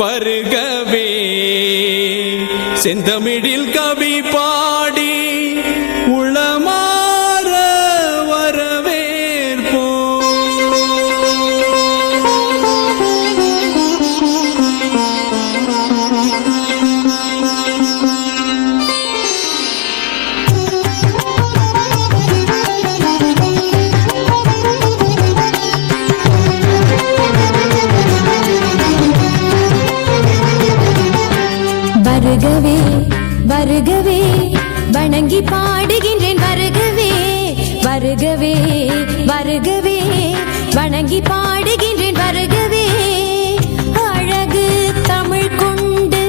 வருகவே செந்தமிழில் கவி பாடி உளமாற வரவேற்போம். வருகவே வருகவே வணங்கி பாடுகின்றேன் வருகவே வருகவே வருகவே வணங்கி பாடுகின்றேன் வருகவே அழகு தமிழ் கொண்டு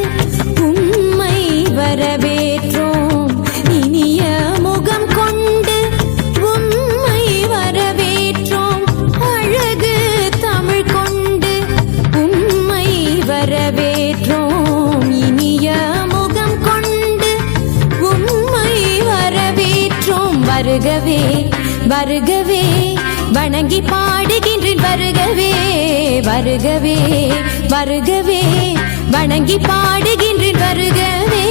உம்மை வரவேற்றோம் இனிய முகம் கொண்டு உம்மை வரவேற்றோம் அழகு தமிழ் கொண்டு உம்மை வரவேற்றோம் வருகவே வருகவே வணங்கி பாடுகின்றேன் வருகவே வருகவே வருகவே வணங்கி பாடுகின்றேன் வருகவே.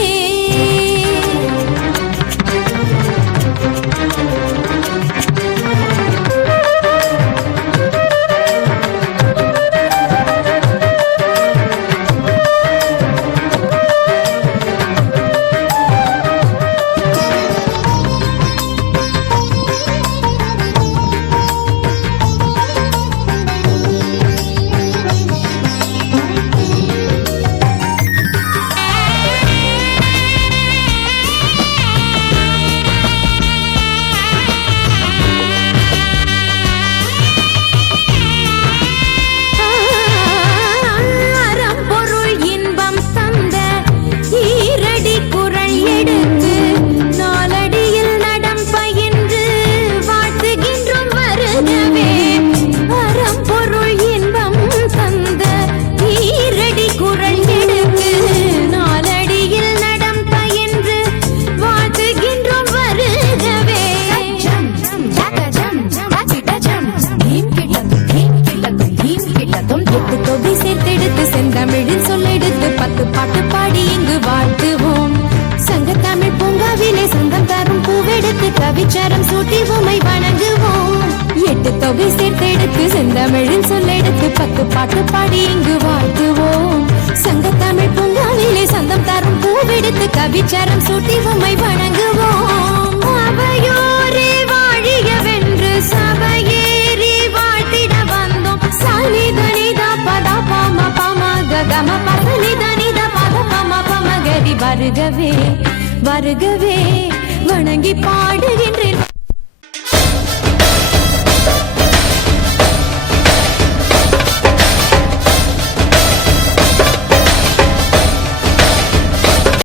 கவிச்சரம் சூட்டி உமை வணங்குவோம் 8 தொகை சேர்த்தெடுத்து செந்தமிழின் சொல்லெடுத்து 10 பாட்டு பாடி இங்கு வாழ்த்துவோம் சங்கத்தமிழ் பூங்காவிலே சந்தம் தரும் பூவெடுத்து கவிச்சரம் சூட்டி உமை வணங்குவோம் அவையோரே வாழியவென்று சபையேறி வாழ்த்திட வந்தோம் சாலிதனிதா பதா பாம பாம ககம பதனிதனிதா பத பாம பம கரி வருகவே வருகவே வணங்கி பாடுகின்றேன்